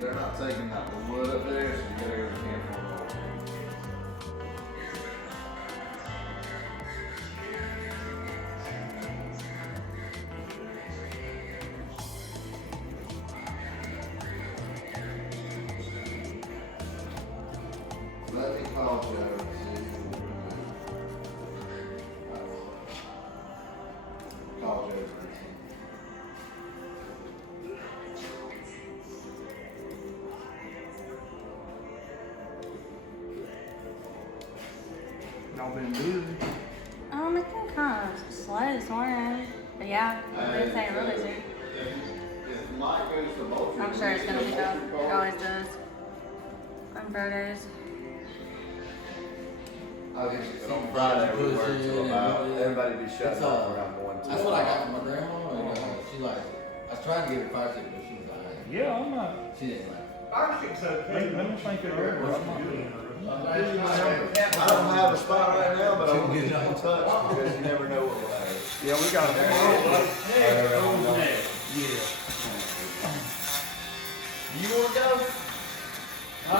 They're not taking out the wood up there, so you gotta go to camp for it. Let me call Joe and see if call Joe first. Y'all been busy? It's been kind of slow this morning. But yeah, I've been saying real busy. If Mike goes to Moultrie, I'm sure it's gonna pick up. It always does. On Fridays. I guess on Friday we work till about, everybody be shut It's, off around 1, 2. That's what I got from my grandma. And, she like, I was trying to get her fire stick, but she was like, Yeah, I'm not. she didn't like it. Let me think it over. I'm not doing I don't have a spot right now, but I will get it in touch because you never know what will happen. Yeah, we got it. Yeah. Do you want to go? I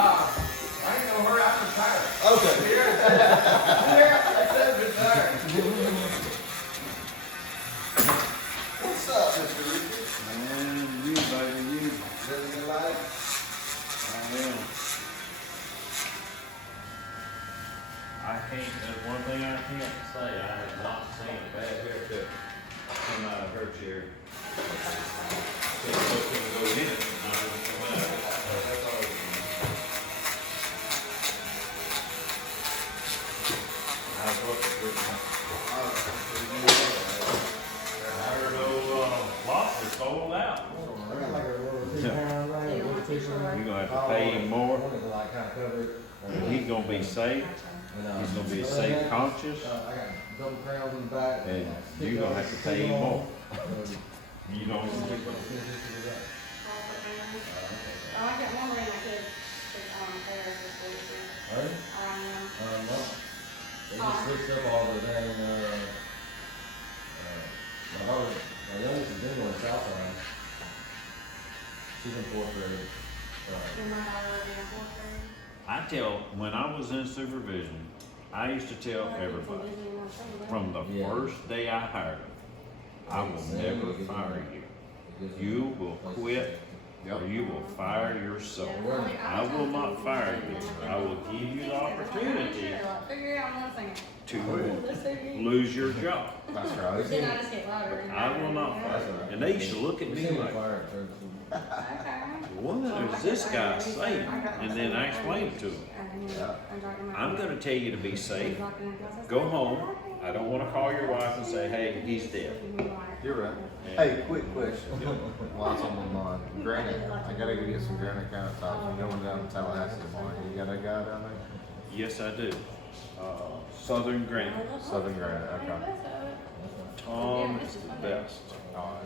ain't gonna hurry, I'm retired. Okay. Here, I said retired. What's up, Mr. Richard? Man, you, baby, you. Living your life? I am. There's one thing I can't say, I have not seen a bad haircut come out of her chair. So what's gonna go in it, not gonna come out. That's all. How's what? I heard old lobster sold out. You're gonna have to pay him more. He's gonna be safe. He's gonna be safe conscious, I got double crowns in the back. and you're gonna have to pay him more. You don't. Oh, I got one ring I could Paris this week. Right? Well, they just switched up all the dang, my youngest is been on the south side. She's in fourth grade. I tell, when I was in supervision, I used to tell everybody, from the first day I hired them, I will never fire you. You will quit, or you will fire yourself. I will not fire you. I will give you the opportunity to lose your job. That's right. I will not fire you. And they used to look at me like, what is this guy saying? And then I explained it to him. I'm gonna tell you to be safe. Go home. I don't wanna call your wife and say, hey, he's dead. You're right. Hey, quick question. While it's on my mind, granite. I gotta go get some granite countertops. I'm going down to Tallahassee tomorrow. You got a guy down there? Yes, I do. Southern Granite. Southern granite. Okay. Tom is the best.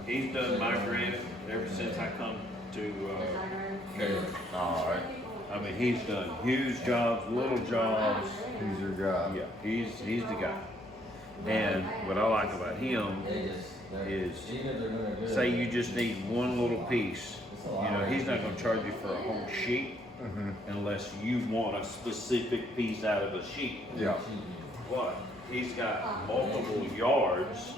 He's done my granite ever since I come to, All right. I mean, he's done huge jobs, little jobs. Who's your guy? Yeah, he's the guy. And what I like about him is, say you just need one little piece, you know, he's not gonna charge you for a whole sheet unless you want a specific piece out of a sheet. Yeah. But he's got multiple yards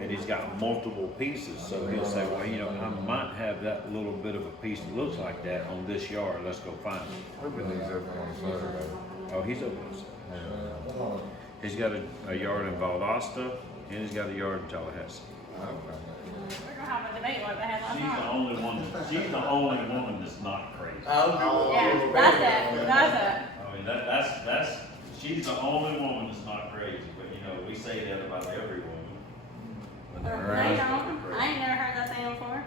and he's got multiple pieces, so he'll say, well, you know, I might have that little bit of a piece that looks like that on this yard, let's go find it. Open these open on Saturday. Oh, he's open. He's got a yard in Valdosta and he's got a yard in Tallahassee. We're gonna have a debate like they had last She's the night. only one, she's the only woman that's not crazy. Yeah, that's it. That's it. I mean, that's, she's the only woman that's not crazy, but you know, we say that about every woman. I ain't never heard that saying before.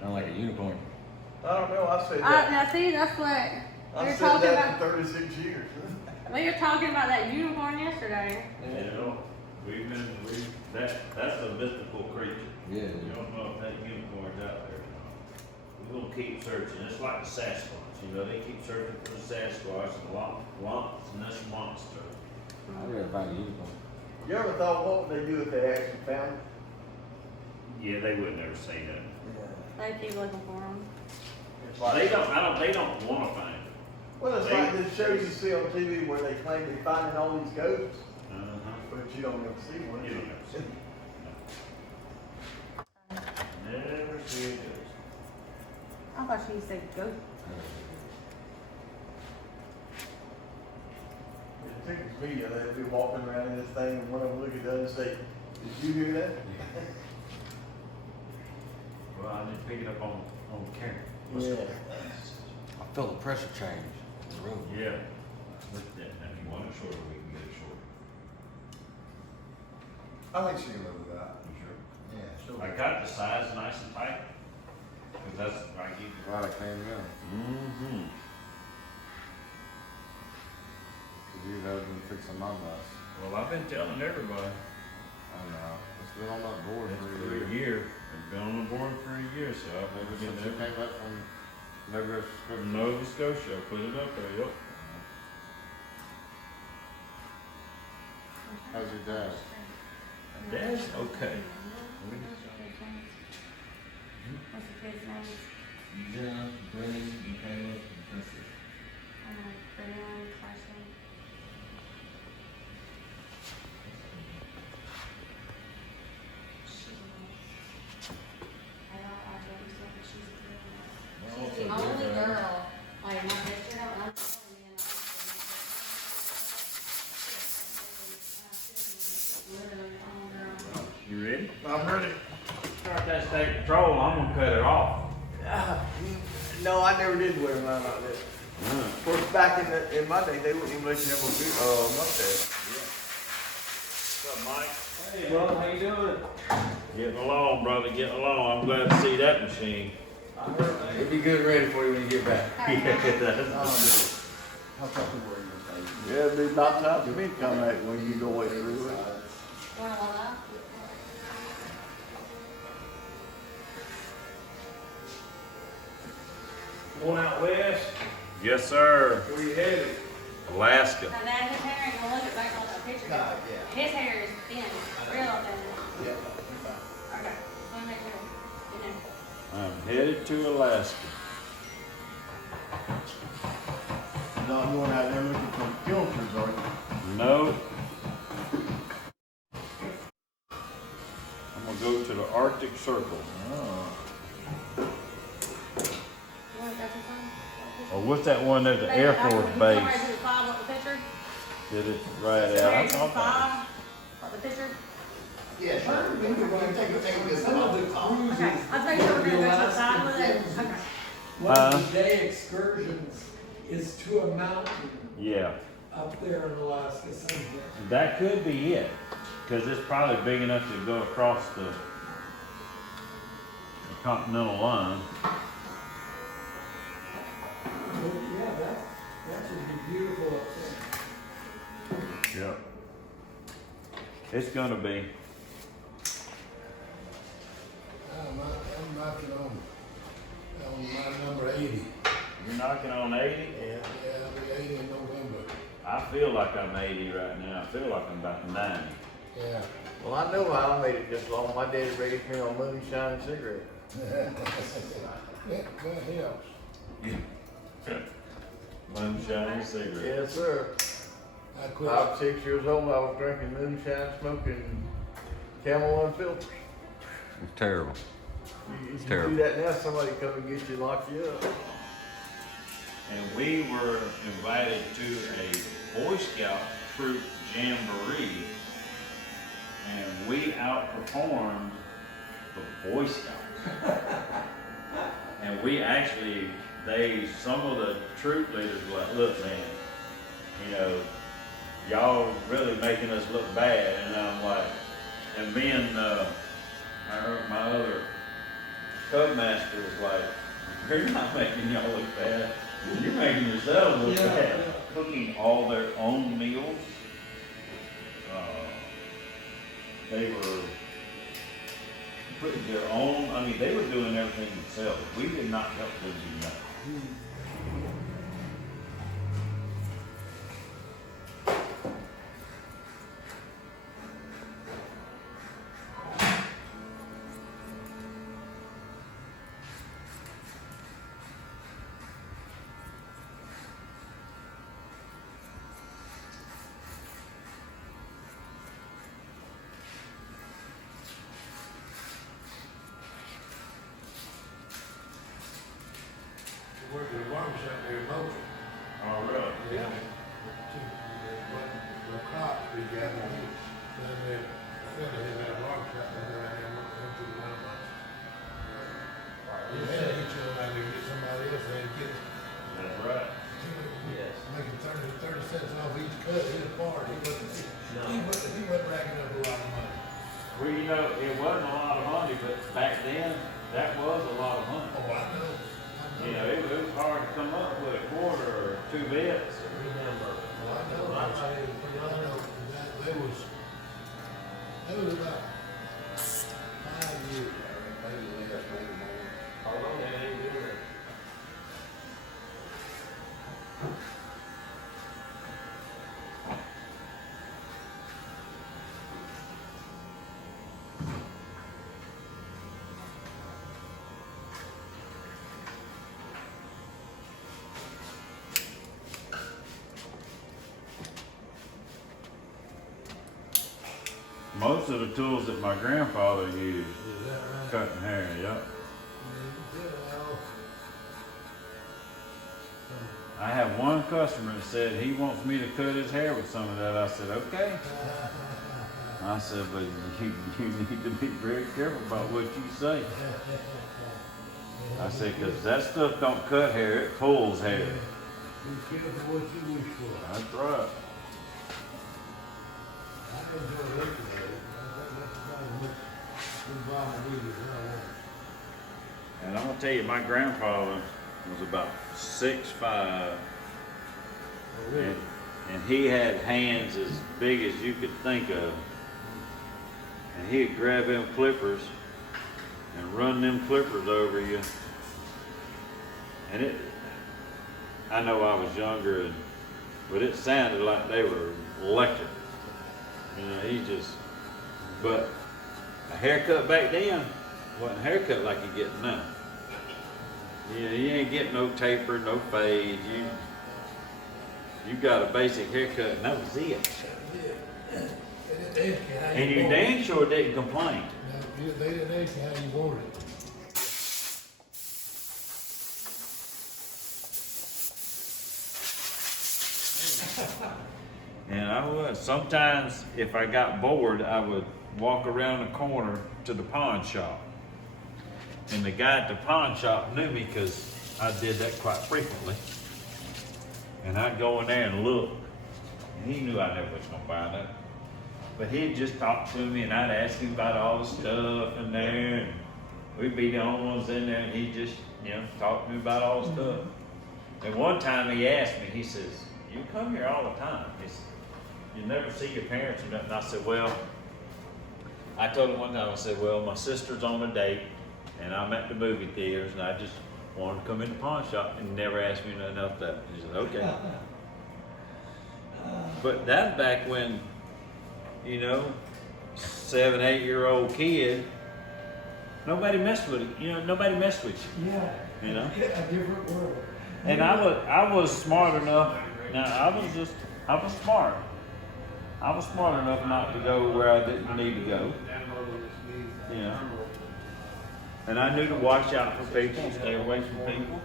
Sound like a unicorn. I don't know, I said that. Now see, that's what we I were said talking that about. for 36 years. We were talking about that unicorn yesterday. You know, that's a mythical creature. Yeah. We don't know if that unicorn's out there or not. We're gonna keep searching, it's like the Sasquatch, you know, they keep searching for the Sasquatch and Loch Ness Monster. I really find a unicorn. You ever thought what would they do if they actually found it? Yeah, they would never say that. They keep looking for them. They don't wanna find it. Well, it's like the shows you see on TV where they claim they're finding all these ghosts, Uh-huh. but you don't ever see one. You don't ever see Never see a ghost. I thought she said goat. It tickles me, they'd be walking around in this thing and one of them look at the other and say, did you hear that? Well, I didn't pick it up on camera. Yeah. I felt the pressure change in the room. Yeah. Look at that. Now, if you want it shorter, we can get it shorter. I think she can live with that. You sure? Yeah, sure. I got the size nice and tight. Cause that's right here. Right, I came in. Mm-hmm. Cause you have been fixing my mess. Well, I've been telling everybody. I know. It's been on that board It's for for a year. It's been on the board for a year, so I've Ever never since been you there. came back from Nova Scotia. Nova Scotia, I put it up there, yep. How's your dad? Dad's okay. What's the kid's name? Jenna, Brennan, Michaela, and Princess. Brianna, Carson. She's the only girl, like my sister, I'm literally the only girl. You ready? I'm ready. Start that state patrol, I'm gonna cut it off. No, I never did wear mine like that. Of course, back in my day, they wouldn't even let you have a mustache. What's up, Mike? Hey, brother, how you doing? Getting along, brother, getting along. I'm glad to see that machine. I heard that. It'll be good ready for you when you get back. How tough we were you Yeah, it'd be about time for me to come back when you go away through it. Wanna one up? Going out west, Yes, sir. where you headed? Alaska. Now that his hair ain't gonna look it back on that picture. God, yeah. His hair is thin, real thin. Yeah. Okay, wanna make sure, you know. I'm headed to Alaska. No, I'm going out there looking for filters, are you? No. I'm gonna go to the Arctic Circle. You wanna go to some? Or what's that one there, the Air Force base? Somebody do the five up the picture? Did it right Somebody out? do the five up the picture? Yeah, sure. We can take this Some of off. the cruises. Okay, I'll tell you what we're gonna go to the side with it. Alaska, Okay. One of the day excursions is to a mountain Yeah, up there in Alaska somewhere. that could be it. Cause it's probably big enough to go across the continental line. But yeah, that should be beautiful up there. Yep. It's gonna be. I'm knocking on my number 80. You're knocking on 80? Yeah. Yeah, I'll be 80 in November. I feel like I'm 80 right now. I feel like I'm about 90. Yeah. Well, I know how I made it this long. My daddy raised me on moonshine and cigarettes. Yeah, that helps. Moonshine and cigarettes. Yes, sir. I quit. 5, 6 years old, I was drinking moonshine, smoking Camel unfiltered. It's terrible. You Terrible. do that now, somebody come and get you and lock you up. And we were invited to a Boy Scout troop jamboree, and we outperformed the Boy Scouts. And we actually, some of the troop leaders were like, look, man, you know, y'all really making us look bad. And I'm like, and me and my other cub master was like, we're not making y'all look bad. You're making yourselves look bad. Cooking all their own meals. They were putting their own, I mean, they were doing everything themselves. We did not help them do nothing. his part, he wasn't racking up a lot of money. Well, you know, it wasn't a lot of money, but back then, that was a lot of money. Oh, I know. You know, it was hard to come up with a quarter or 2 bits. Well, I know. That was about 5 years. Maybe less, maybe more. Hold on, man, I ain't doing it. Most of the tools that my grandfather used, Is that right? cutting hair, yep. I have one customer that said he wants me to cut his hair with some of that. I said, okay. I said, but you need to be very careful about what you say. I said, because that stuff don't cut hair, it pulls hair. Be careful what you wish for. That's right. I enjoy looking at it. That's about as much involvement with it as I want. And I'm gonna tell you, my grandfather was about 6'5", Oh, really? and he had hands as big as you could think of. And he'd grab them clippers and run them clippers over you. And I know I was younger, but it sounded like they were electric. You know, but a haircut back then wasn't a haircut like you get now. You ain't getting no taper, no fade. You got a basic haircut, and that was it. Yeah. They didn't ask you how And you you want it. damn sure didn't complain. No, they didn't ask you how you wanted it. And I would, sometimes if I got bored, I would walk around the corner to the pawn shop. And the guy at the pawn shop knew me because I did that quite frequently. And I'd go in there and look. And he knew I never was gonna buy that. But he'd just talk to me and I'd ask him about all the stuff in there. And we'd be the only ones in there and he'd just, talk to me about all the stuff. And one time he asked me, he says, you come here all the time. He said, you never see your parents or nothing. I said, well, I told him one time, I said, well, my sister's on a date and I'm at the movie theaters and I just wanted to come in the pawn shop, and never asked me nothing else that. He said, okay. But that's back when, 7, 8-year-old kid, nobody messed with it. Nobody messed with you. Yeah. You know? A different world. And I was smart enough. Now I was smart. I was smart enough not to go where I didn't need to go. And I knew to watch out for people, stay away from people.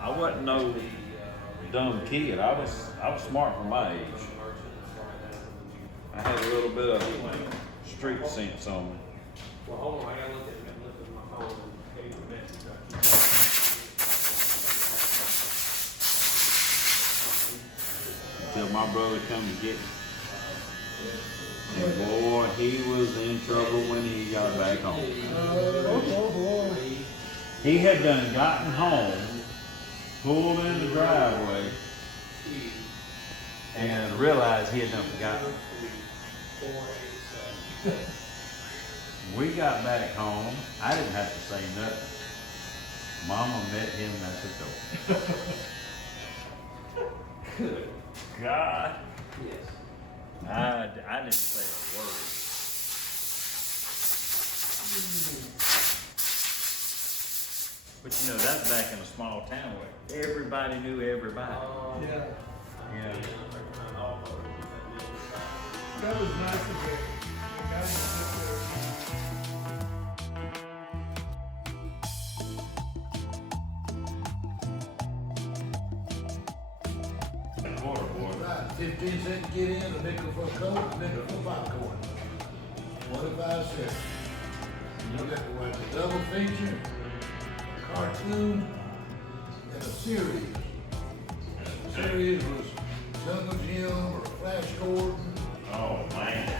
I wasn't no dumb kid. I was smart for my age. I had a little bit of street sense on me. Well, hold on, I gotta look at my phone and gave you a message. Until my brother come to get me. And boy, he was in trouble when he got back home. He had done gotten home, pulled in the driveway, and realized he had done forgotten. We got back home. I didn't have to say nothing. Mama met him at the door. Good God. Yes. I didn't say a word. But that's back in a small town where everybody knew everybody. Yeah. Yeah. That was nice of him. That was Water boy. Right, 15 cents to get in, a nickel for a Coke, a nickel for popcorn. 25 cents. You got to watch a double feature, a cartoon, and a series. The series was Jungle Jim or flash Gordon. Oh, man.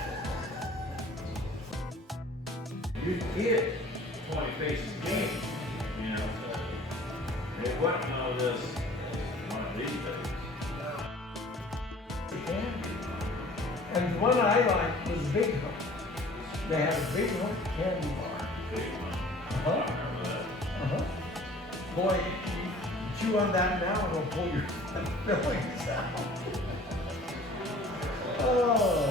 You could get 20 pieces of candy, you know. It wasn't all this one of these days. The candy. And the one I liked was Big Hump. They had a Big Hump candy bar. Big one. Uh-huh. I remember that. Uh-huh. Boy, you chew on that now, it'll pull your fillings out. Oh.